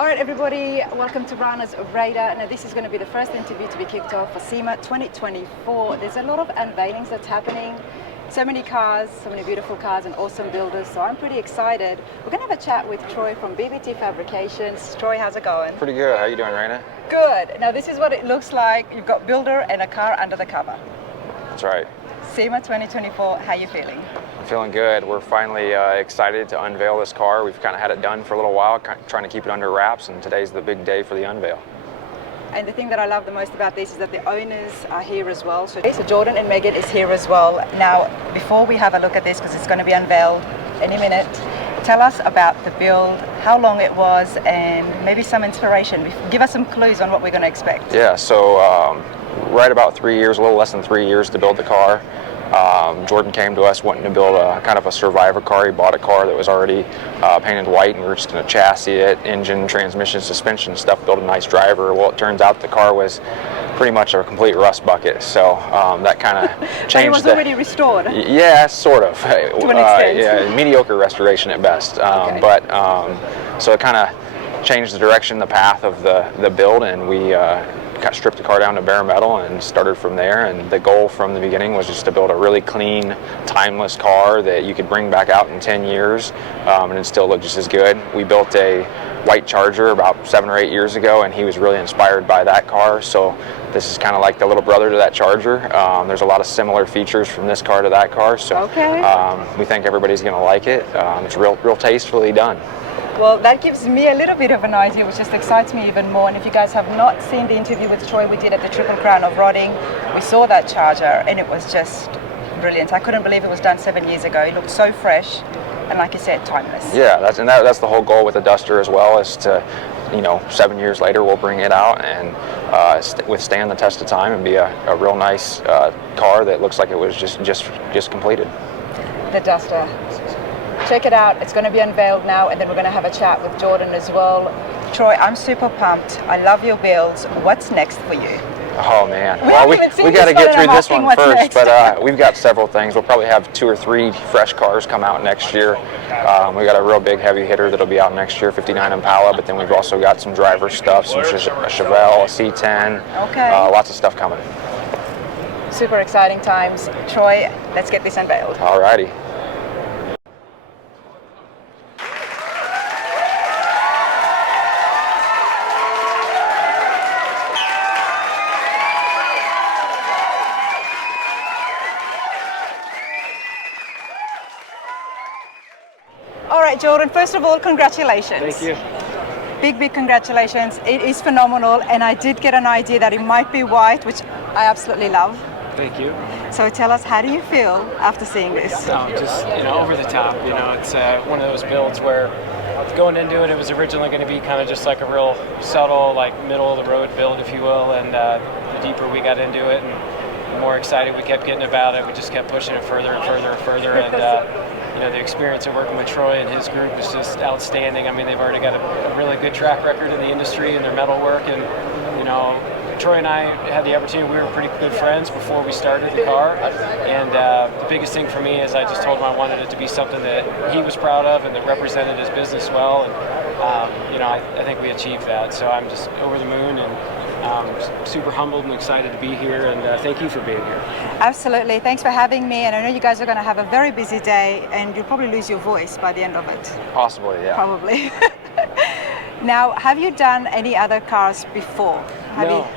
All right, everybody, welcome to Rana's Radar. Now, this is going to be the first interview to be kicked off for SEMA 2024. There's a lot of unveilings that's happening. So many cars, so many beautiful cars and awesome builders. So I'm pretty excited. We're going to have a chat with Troy from BBT Fabrications. Troy, how's it going? Pretty good. How you doing, Raina? Good. Now, this is what it looks like. You've got builder and a car under the cover. That's right. SEMA 2024, how you feeling? I'm feeling good. We're finally excited to unveil this car. We've kind of had it done for a little while, trying to keep it under wraps, and today's the big day for the unveil. And the thing that I love the most about this is that the owners are here as well. So Jordan and Megan is here as well. Now, before we have a look at this, because it's going to be unveiled any minute, tell us about the build, how long it was, and maybe some inspiration. Give us some clues on what we're going to expect. Yeah, so right about 3 years, a little less than 3 years to build the car. Jordan came to us wanting to build a kind of a survivor car. He bought a car that was already painted white, and we were just going to chassis it, engine, transmission, suspension stuff, build a nice driver. Well, it turns out the car was pretty much a complete rust bucket, so that kind of changed. But it was already restored. Yeah, sort of. To an extent. Yeah, mediocre restoration at best. Okay. But so it kind of changed the direction, the path of the build, and we stripped the car down to bare metal and started from there. And the goal from the beginning was just to build a really clean, timeless car that you could bring back out in 10 years and it still look just as good. We built a white Charger about 7 or 8 years ago, and he was really inspired by that car. So this is kind of like the little brother to that Charger. There's a lot of similar features from this car to that car. So we think everybody's going to like it. It's real tastefully done. Well, that gives me a little bit of an idea, which just excites me even more. And if you guys have not seen the interview with Troy we did at the Triple Crown of Rodding, we saw that Charger and it was just brilliant. I couldn't believe it was done 7 years ago. It looked so fresh and, like you said, timeless. Yeah, that's the whole goal with the Duster as well, is to, 7 years later we'll bring it out and withstand the test of time and be a real nice car that looks like it was just completed. The Duster. Check it out. It's going to be unveiled now, and then we're going to have a chat with Jordan as well. Troy, I'm super pumped. I love your builds. What's next for you? Oh man, well we got to get through this one first, next. But we've got several things. We'll probably have 2 or 3 fresh cars come out next year. We got a real big heavy hitter that'll be out next year, 59 Impala, but then we've also got some driver stuff, some Chevelle, a C10, lots of stuff coming. Super exciting times. Troy, let's get this unveiled. Alrighty. All right, Jordan, first of all, congratulations. Thank you. Big congratulations. It is phenomenal, and I did get an idea that it might be white, which I absolutely love. Thank you. So tell us, how do you feel after seeing this? Just over the top. It's one of those builds where going into it, it was originally going to be kind of just like a real subtle, like middle of the road build, if you will. And the deeper we got into it, and the more excited we kept getting about it, we just kept pushing it further and further and further. And the experience of working with Troy and his group is just outstanding. I mean, they've already got a really good track record in the industry and their metal work. And Troy and I had the opportunity. We were pretty good friends before we started the car. And the biggest thing for me is I just told him I wanted it to be something that he was proud of and that represented his business well. And I think we achieved that. So I'm just over the moon and super humbled and excited to be here, and thank you for being here. Absolutely. Thanks for having me, and I know you guys are going to have a very busy day, and you'll probably lose your voice by the end of it. Possibly, yeah. Probably. Now, have you done any other cars before?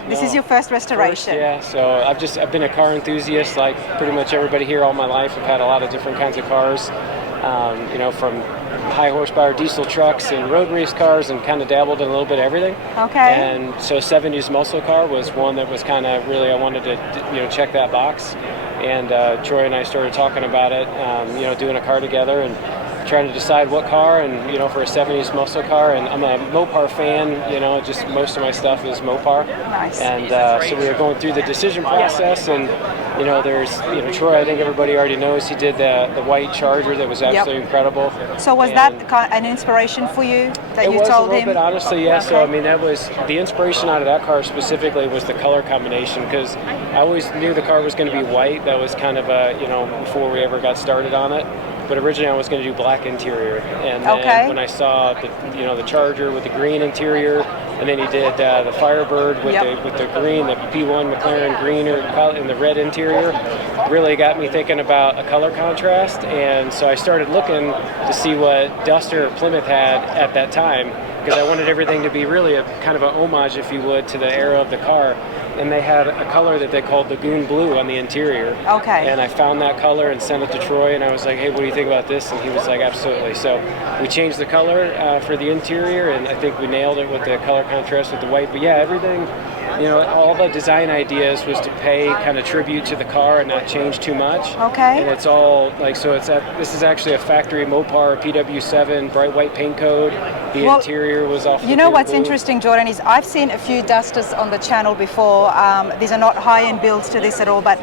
This is your first restoration? Yeah, so I've been a car enthusiast like pretty much everybody here all my life. I've had a lot of different kinds of cars, from high horsepower diesel trucks and road race cars, and kind of dabbled in a little bit of everything. Okay. And so 70s muscle car was one that was kind of really, I wanted to check that box. And Troy and I started talking about it, doing a car together and trying to decide what car, and for a 70s muscle car. And I'm a Mopar fan, just most of my stuff is Mopar. Nice. And so we were going through the decision process, and there's Troy, I think everybody already knows, he did the white Charger that was absolutely incredible. So was that an inspiration for you that you told him? It was a little bit, honestly, yeah. So I mean, that was the inspiration out of that car specifically, was the color combination, because I always knew the car was going to be white. That was kind of before we ever got started on it. but originally I was going to do black interior. And then when I saw the Charger with the green interior, and then he did the Firebird with the green, the P1 McLaren green in the red interior, really got me thinking about a color contrast. And so I started looking to see what Duster Plymouth had at that time, because I wanted everything to be really a kind of an homage, if you would, to the era of the car. And they had a color that they called Lagoon Blue on the interior. Okay. And I found that color and sent it to Troy, and I was like, hey, what do you think about this? And he was like, absolutely. So we changed the color for the interior, and I think we nailed it with the color contrast with the white. But yeah, everything, all the design ideas was to pay kind of tribute to the car and not change too much. Okay. And it's all like, so this is actually a factory Mopar PW7 bright white paint code. The interior was off. You know what's interesting, Jordan, is I've seen a few Dusters on the channel before. These are not high-end builds to this at all, but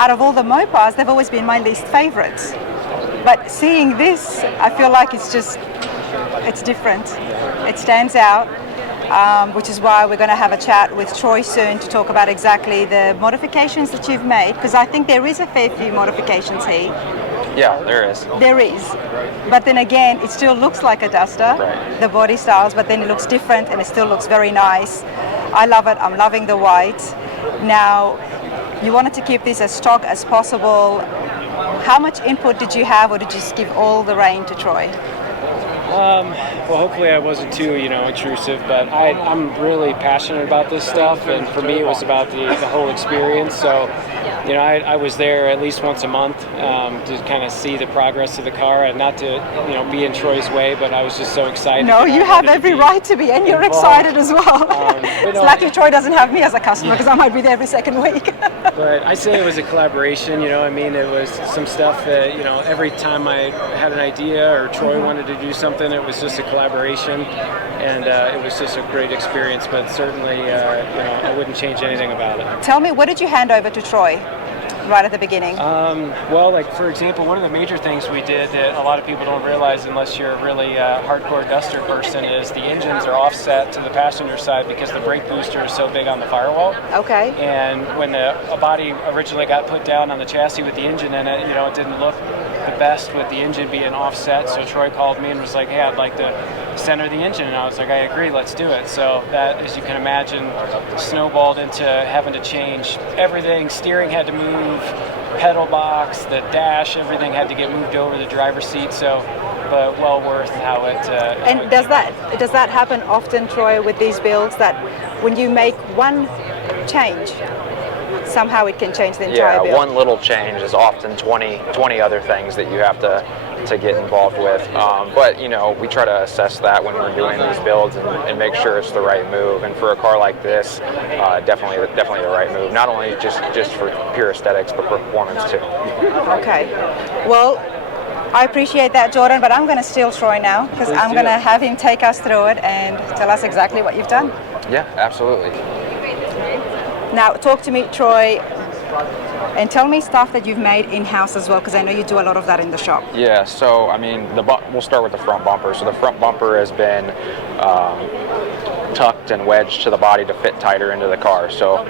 out of all the Mopars, they've always been my least favorites. But seeing this, I feel like it's different. It stands out, which is why we're going to have a chat with Troy soon to talk about exactly the modifications that you've made, because I think there is a fair few modifications here. Yeah, there is. There is. But then again, it still looks like a Duster, the body styles, but then it looks different and it still looks very nice. I love it. I'm loving the white. Now, you wanted to keep this as stock as possible. How much input did you have, or did you just give all the reign to Troy? Well, hopefully I wasn't too, intrusive, but I'm really passionate about this stuff, and for me it was about the whole experience. So, I was there at least once a month to kind of see the progress of the car, and not to, be in Troy's way, but I was just so excited. No, you have every right to be, and you're excited as well. It's lucky Troy doesn't have me as a customer, because I might be there every second week. But I say it was a collaboration, it was some stuff that, every time I had an idea or Troy wanted to do something, it was just a collaboration, and it was just a great experience, but certainly, I wouldn't change anything about it. Tell me, what did you hand over to Troy right at the beginning? Well, like for example, one of the major things we did that a lot of people don't realize unless you're a really hardcore Duster person is the engines are offset to the passenger side because the brake booster is so big on the firewall. Okay. And when a body originally got put down on the chassis with the engine in it, it didn't look the best with the engine being offset. So Troy called me and was like, hey, I'd like to center the engine. And I was like, I agree, let's do it. So that, as you can imagine, snowballed into having to change everything. Steering had to move, pedal box, the dash, everything had to get moved over the driver's seat. So, but well worth how it. And does that happen often, Troy, with these builds, that when you make one change, somehow it can change the entire build? Yeah, one little change is often 20 other things that you have to get involved with. But we try to assess that when we're doing these builds and make sure it's the right move. And for a car like this, definitely the right move. Not only just for pure aesthetics, but for performance too. Okay. Well, I appreciate that, Jordan, but I'm going to steal Troy now, because I'm going to have him take us through it and tell us exactly what you've done. Yeah, absolutely. Now, talk to me, Troy, and tell me stuff that you've made in-house as well, because I know you do a lot of that in the shop. Yeah, so, we'll start with the front bumper. So the front bumper has been tucked and wedged to the body to fit tighter into the car. So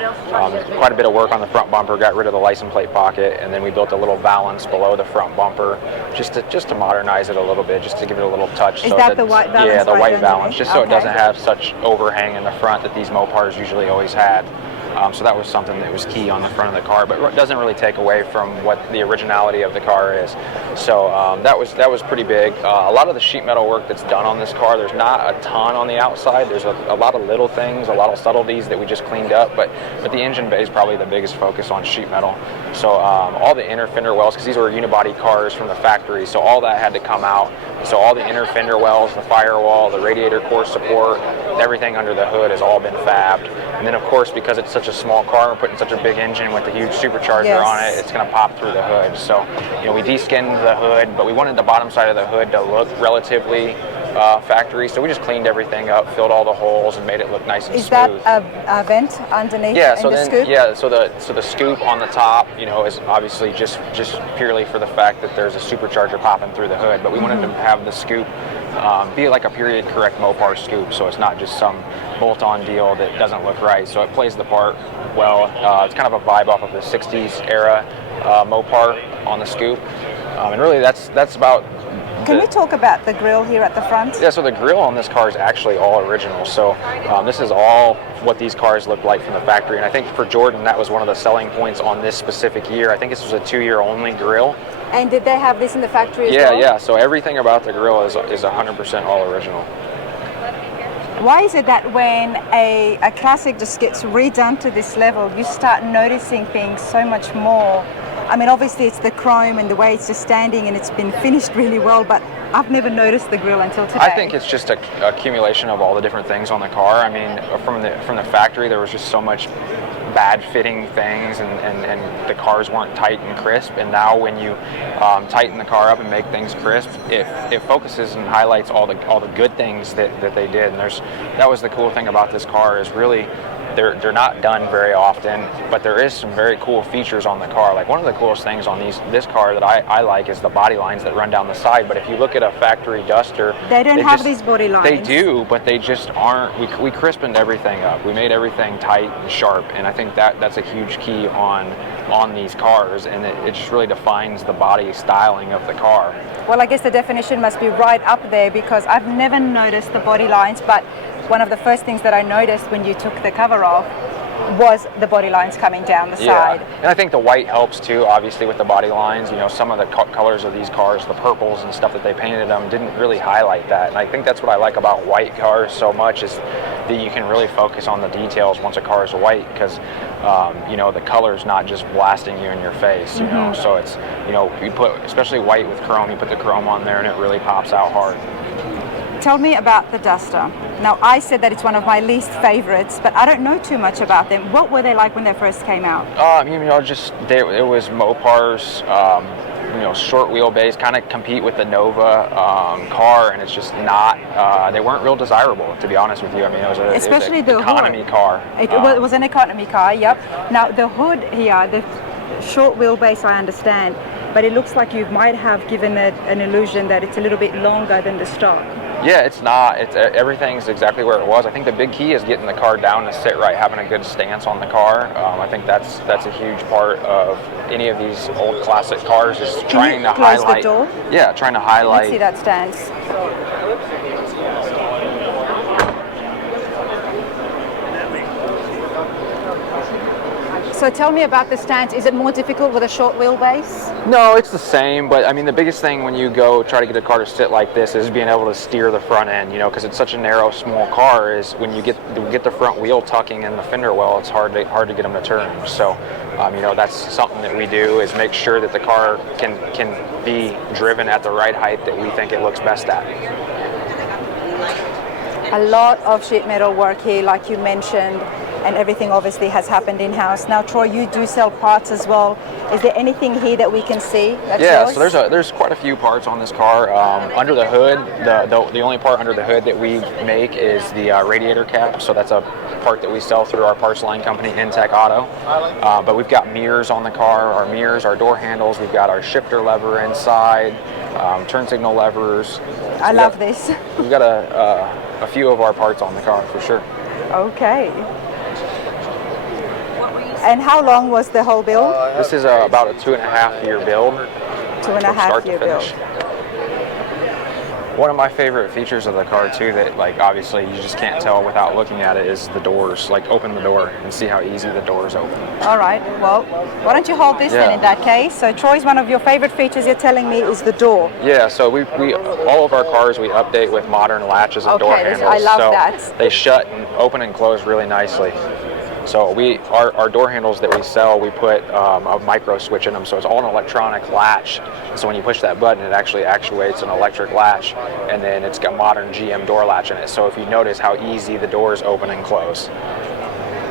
quite a bit of work on the front bumper, got rid of the license plate pocket, and then we built a little valance below the front bumper just to modernize it a little bit, just to give it a little touch. Is that the white valance? Yeah, the right white valance, just so it okay. doesn't have such overhang in the front that these Mopars usually always had. So that was something that was key on the front of the car, but it doesn't really take away from what the originality of the car is. So that was pretty big. A lot of the sheet metal work that's done on this car, there's not a ton on the outside. There's a lot of little things, a lot of subtleties that we just cleaned up, but the engine bay is probably the biggest focus on sheet metal. So all the inner fender wells, because these were unibody cars from the factory, so all that had to come out. So all the inner fender wells, the firewall, the radiator core support, everything under the hood has all been fabbed. And then of course, because it's such a small car, we're putting such a big engine with a huge supercharger on it, it's going to pop through the hood. So, we de-skinned the hood, but we wanted the bottom side of the hood to look relatively factory, so we just cleaned everything up, filled all the holes, and made it look nice and smooth. Is that a vent underneath? Yeah, so the scoop on the top, is obviously just purely for the fact that there's a supercharger popping through the hood, but we wanted to have the scoop be like a period correct Mopar scoop, so it's not just some bolt-on deal that doesn't look right. So it plays the part well. It's kind of a vibe off of the 60s era Mopar on the scoop. And really that's about. Can we talk about the grille here at the front? Yeah, so the grille on this car is actually all original. So this is all what these cars look like from the factory. And I think for Jordan, that was one of the selling points on this specific year. I think this was a 2-year only grille. And did they have this in the factory as well? Yeah. So everything about the grille is 100% all original. Why is it that when a classic just gets redone to this level, you start noticing things so much more? I mean, obviously it's the chrome and the way it's just standing and it's been finished really well, but I've never noticed the grille until today. I think it's just a accumulation of all the different things on the car. I mean, from the factory, there was just so much bad fitting things, and the cars weren't tight and crisp. And now when you tighten the car up and make things crisp, it focuses and highlights all the good things that they did. And that was the cool thing about this car, is really they're not done very often, but there is some very cool features on the car. Like one of the coolest things on this car that I like is the body lines that run down the side. But if you look at a factory Duster, they don't have these body lines. They do, but they just aren't. We crispened everything up. We made everything tight and sharp, and I think that's a huge key on these cars, and it just really defines the body styling of the car. Well, I guess the definition must be right up there, because I've never noticed the body lines, but one of the first things that I noticed when you took the cover off was the body lines coming down the side. And I think the white helps too, obviously, with the body lines. You know, some of the colors of these cars, the purples and stuff that they painted them, didn't really highlight that. And I think that's what I like about white cars so much, is that you can really focus on the details once a car is white, because you know, the color's not just blasting you in your face, you know. So it's, you know, you put, especially white with chrome, you put the chrome on there and it really pops out hard. Tell me about the Duster. Now, I said that it's one of my least favorites, but I don't know too much about them. What were they like when they first came out? You know, it was Mopar's, you know, short wheelbase, kind of compete with the Nova car, and it's just not. They weren't real desirable, to be honest with you. I mean, it was an economy car. It was an economy car. Yep. Now the hood here, the short wheelbase, I understand, but it looks like you might have given it an illusion that it's a little bit longer than the stock. Yeah, it's not. Everything's exactly where it was. I think the big key is getting the car down to sit right, having a good stance on the car. I think that's a huge part of any of these old classic cars, is trying to highlight. The door? Yeah, trying to highlight. Let's see that stance. So tell me about the stance. Is it more difficult with a short wheelbase? No, it's the same, but I mean, the biggest thing when you go try to get a car to sit like this is being able to steer the front end, you know, because it's such a narrow, small car, is when you get the front wheel tucking in the fender well, it's hard to get them to turn. So, you know, that's something that we do, is make sure that the car can be driven at the right height that we think it looks best at. A lot of sheet metal work here, like you mentioned, and everything obviously has happened in-house. Now, Troy, you do sell parts as well. Is there anything here that we can see that's yours? So there's quite a few parts on this car. Under the hood, the only part under the hood that we make is the radiator cap. So that's a part that we sell through our parts line company, Intech Auto. But we've got mirrors on the car, our door handles. We've got our shifter lever inside, turn signal levers. I love this. We've got a few of our parts on the car for sure. Okay. And how long was the whole build? This is about a 2.5-year build. 2.5-year build. One of my favorite features of the car too, that like obviously you just can't tell without looking at it, is the doors. Like, open the door and see how easy the doors open. All right, well, why don't you hold this then in that case? So Troy's, one of your favorite features, you're telling me, is the door. Yeah, so we all of our cars we update with modern latches and door handles. I love so that. They shut and open and close really nicely. So our door handles that we sell, we put a micro switch in them, so it's all an electronic latch. So when you push that button, it actually actuates an electric latch, and then it's got modern GM door latch in it. So if you notice how easy the doors open and close.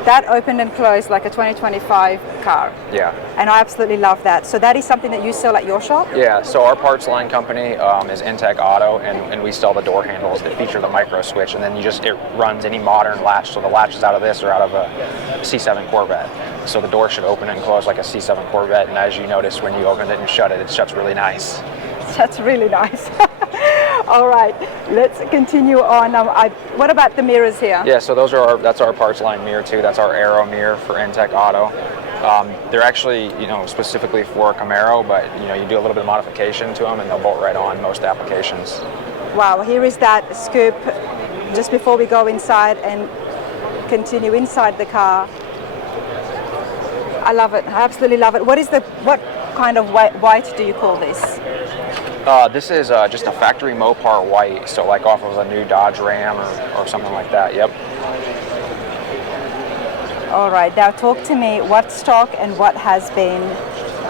That opened and closed like a 2025 car. Yeah. And I absolutely love that. So that is something that you sell at your shop? Yeah, so our parts line company is Intech Auto, and we sell the door handles that feature the micro switch, and then it runs any modern latch. So the latches out of this are out of a C7 Corvette. So the door should open and close like a C7 Corvette, and as you notice, when you open it and shut it, it shuts really nice. That's really nice. All right, let's continue on. What about the mirrors here? Yeah, so that's our parts line mirror too. That's our Aero mirror for Intech Auto. They're actually, specifically for a Camaro, but you do a little bit of modification to them and they'll bolt right on most applications. Wow, here is that scoop just before we go inside and continue inside the car. I love it. I absolutely love it. What kind of white do you call this? This is just a factory Mopar white, so like off of a new Dodge Ram or something like that. Yep. All right, now talk to me, what's stock and what has been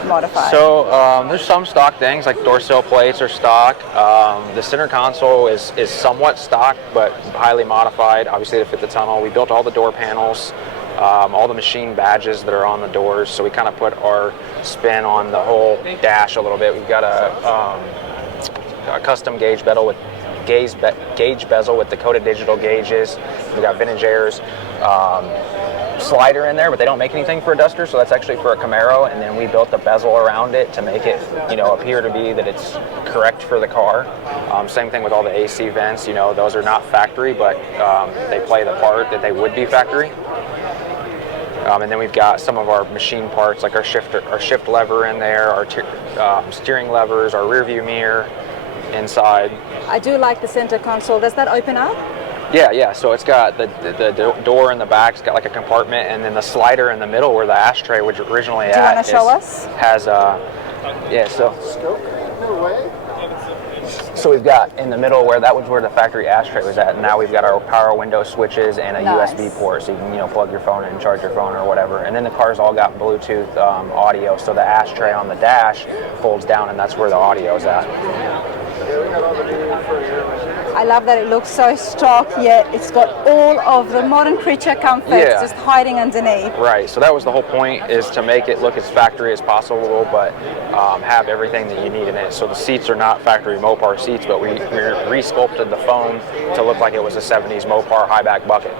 modified? So there's some stock things, like door sill plates are stock. The center console is somewhat stock, but highly modified, obviously to fit the tunnel. We built all the door panels, all the machine badges that are on the doors, so we kind of put our spin on the whole dash a little bit. We've got a custom gauge bezel with gauge bezel with the coated digital gauges. We've got vintage airs. Slider in there, but they don't make anything for a Duster, so that's actually for a Camaro, and then we built a bezel around it to make it appear to be that it's correct for the car. Same thing with all the AC vents, those are not factory, but they play the part that they would be factory. And then we've got some of our machine parts, like our shift lever in there, our steering levers, our rear view mirror inside. I do like the center console. Does that open up? Yeah. So it's got the door in the back. It's got like a compartment, and then the slider in the middle where the ashtray was originally Do you want to show us? Has So we've got in the middle where that was where the factory ashtray was at, and now we've got our power window switches and a USB port, so you can plug your phone in and charge your phone or whatever. And then the car's all got Bluetooth audio, so the ashtray on the dash folds down, and that's where the audio's at. I love that it looks so stock, yet it's got all of the modern creature comforts just hiding underneath. Right, so that was the whole point, is to make it look as factory as possible, but have everything that you need in it. So the seats are not factory Mopar seats, but we re-sculpted the foam to look like it was a 70s Mopar high back bucket.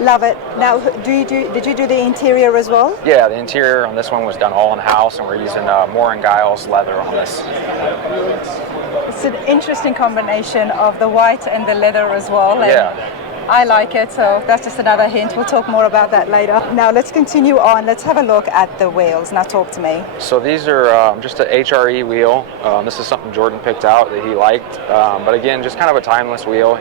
Love it. Now, did you do the interior as well? Yeah, the interior on this one was done all in-house, and we're using Moore & Giles leather on this. It's an interesting combination of the white and the leather as well. And yeah. I like it, so that's just another hint. We'll talk more about that later. Now let's continue on. Let's have a look at the wheels. Now talk to me. So these are just an HRE wheel. This is something Jordan picked out that he liked. But again, just kind of a timeless wheel,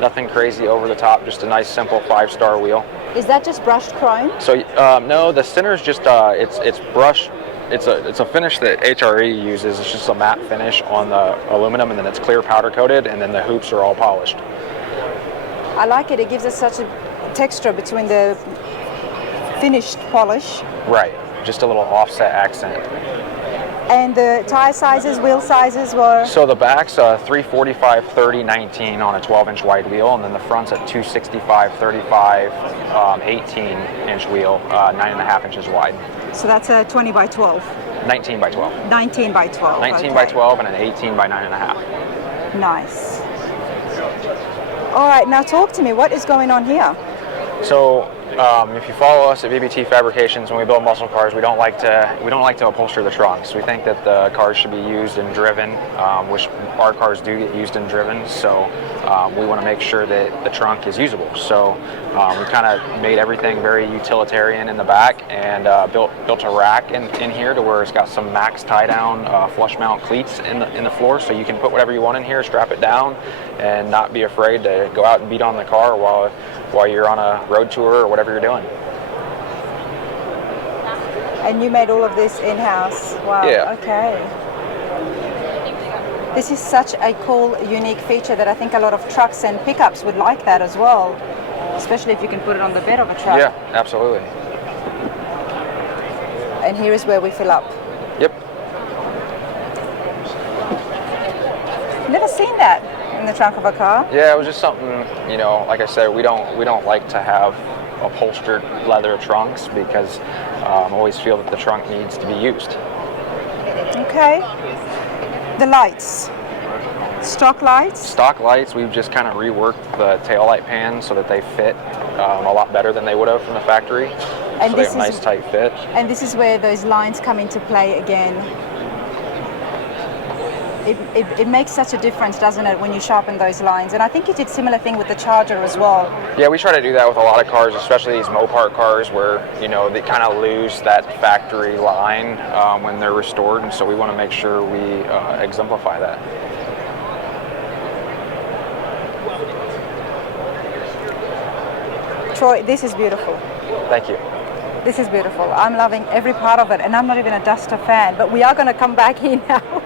nothing crazy over the top, just a nice simple 5-star wheel. Is that just brushed chrome? So no, the center's just, it's brushed. It's a finish that HRE uses. It's just a matte finish on the aluminum, and then it's clear powder coated, and then the hoops are all polished. I like it. It gives us such a texture between the finished polish. Right, just a little offset accent. And the tire sizes, wheel sizes were? So the back's 345 30 19 on a 12-inch wide wheel, and then the front's a 265 35 18-inch wheel, 9.5 inches wide. So that's a 20 by 12? 19 by 12. 19 by 12. 19 by 12 and an 18 by 9.5. Nice. All right, now talk to me. What is going on here? So if you follow us at BBT Fabrications, when we build muscle cars, we don't like to upholster the trunks. We think that the cars should be used and driven, which our cars do get used and driven. So we want to make sure that the trunk is usable. So we kind of made everything very utilitarian in the back, and built a rack in here to where it's got some max tie down flush mount cleats in the floor, so you can put whatever you want in here, strap it down, and not be afraid to go out and beat on the car while you're on a road tour or whatever you're doing. And you made all of this in-house? Wow. Yeah. Okay. This is such a cool, unique feature that I think a lot of trucks and pickups would like that as well, especially if you can put it on the bed of a truck. Yeah, absolutely. And here is where we fill up. Yep. Never seen that in the trunk of a car. Yeah, it was just something, like I said, we don't like to have upholstered leather trunks because I always feel that the trunk needs to be used. Okay. The lights. Stock lights? Stock lights, we've just kind of reworked the taillight pans so that they fit a lot better than they would have from the factory. And so they have a nice tight fit. And this is where those lines come into play again. it makes such a difference, doesn't it, when you sharpen those lines? And I think you did similar thing with the Charger as well. Yeah, we try to do that with a lot of cars, especially these Mopar cars where, you know, they kind of lose that factory line when they're restored, and so we want to make sure we exemplify that. Troy, this is beautiful. Thank you. This is beautiful. I'm loving every part of it, and I'm not even a Duster fan, but we are going to come back here now.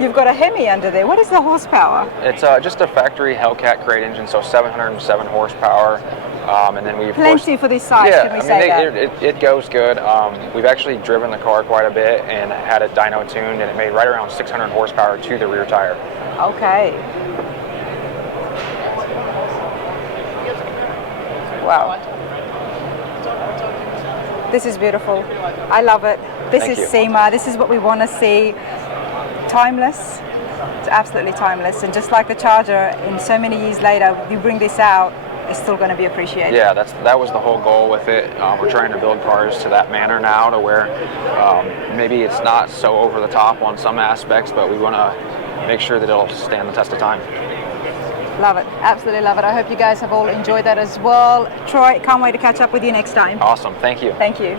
You've got a Hemi under there. What is the horsepower? It's just a factory Hellcat crate engine, so 707 horsepower. And then we've plenty for this size, yeah, can we say that? It goes good. We've actually driven the car quite a bit and had it dyno tuned, and it made right around 600 horsepower to the rear tire. Okay. Wow. This is beautiful. I love it. This Thank is you. SEMA. This is what we want to see. Timeless. It's absolutely timeless. And just like the Charger, in so many years later, you bring this out, it's still going to be appreciated. Yeah, that was the whole goal with it. We're trying to build cars to that manner now, to where maybe it's not so over the top on some aspects, but we want to make sure that it'll stand the test of time. Love it. Absolutely love it. I hope you guys have all enjoyed that as well. Troy, can't wait to catch up with you next time. Awesome. Thank you. Thank you.